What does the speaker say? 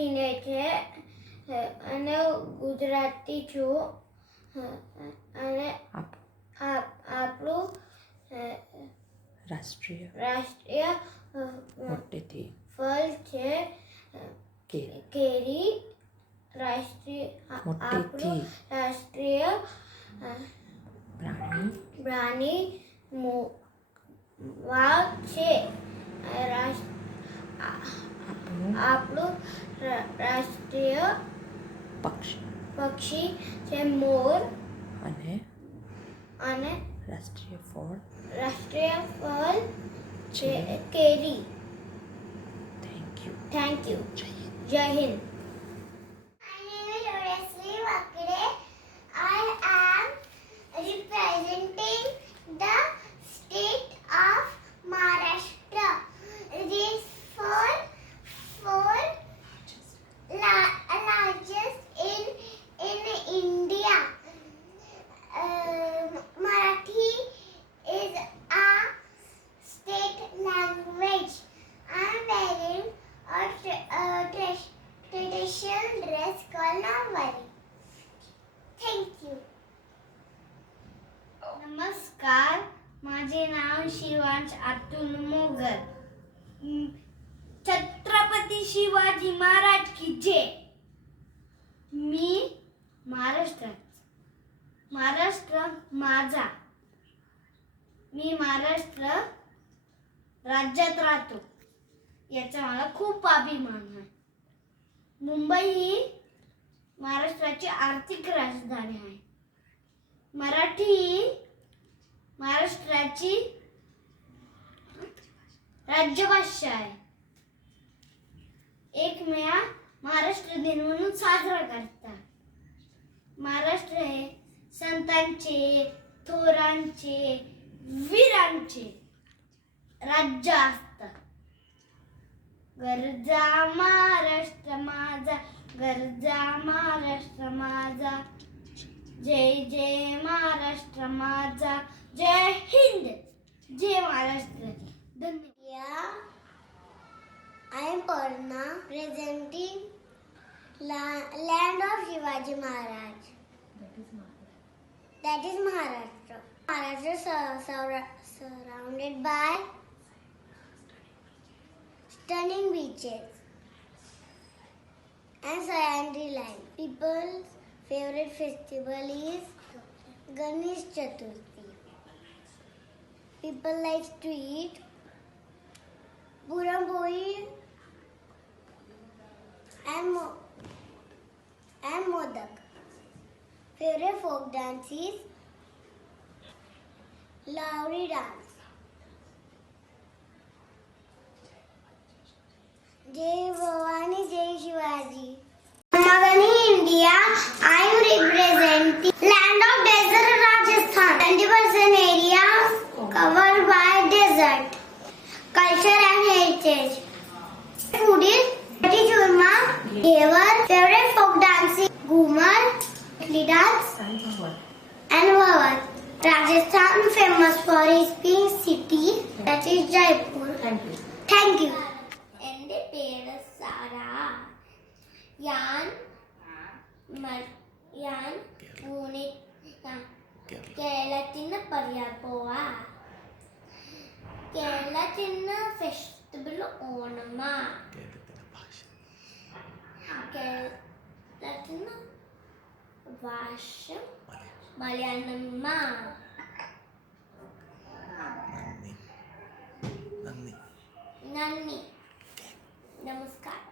ચીને છે અને ગુજરાતી છું અને આપણું રાષ્ટ્રીય ફળ છે કેરી. આપણું રાષ્ટ્રીય પ્રાણી વાઘ છે. આપણું રાષ્ટ્રીય પક્ષી છે મોર અને રાષ્ટ્રીય ફળ છે કેરી. Thank you. જય Hind. Representing the state of Maharashtra. These four largest in India. Marathi is a state language. I am wearing a traditional dress called Navari. Thank you. नमस्कार, माझे नाव शिवांश अतुल मोगर. छत्रपती शिवाजी महाराज की जय. मी महाराष्ट्र माझा. मी महाराष्ट्र राज्यात राहतो याचा मला खूप अभिमान आहे. मुंबई ही महाराष्ट्राची आर्थिक राजधानी आहे. मराठी ही महाराष्ट्राची राज्यभाषा आहे. 1 मे महाराष्ट्र दिन म्हणून साजरा करतात. महाराष्ट्र हे संतांचे, थोरांचे, वीरांचे राज्य असतं. गरजा महाराष्ट्र माझा, गरजा महाराष्ट्र माझा, जय जय महाराष्ट्र माझा, जय हिंद, जय महाराष्ट्र. धन्यवाद. I am Parna, presenting land of Shivaji Maharaj. That is Maharashtra. Maharashtra surrounded by stunning beaches and sandy line. People's favorite festival is Ganesh Chaturthi. People like to eat Puram Poli and Modak. Favorite folk dance is Lavri dance. Jai Bhavani, Jai Shivaji. Nagani, India, I am representing land of desert Rajasthan. 20% area covered by desert. Culture and heritage. Food is Bati Churma, Ghevar. Favorite folk dancing Ghumar, Italy dance and Bhavat. Rajasthan famous for its pink city, that is Jaipur. Thank you. എൻ്റെ പേര് സാര. ഞാൻ കേരളത്തിന് പറയാൻ പോവാ. കേരളത്തിന് festival ഓണമാ. കേരളത്തിന് ഭാഷ മലയാളമാ. നന്ദി. നമസ്കാരം.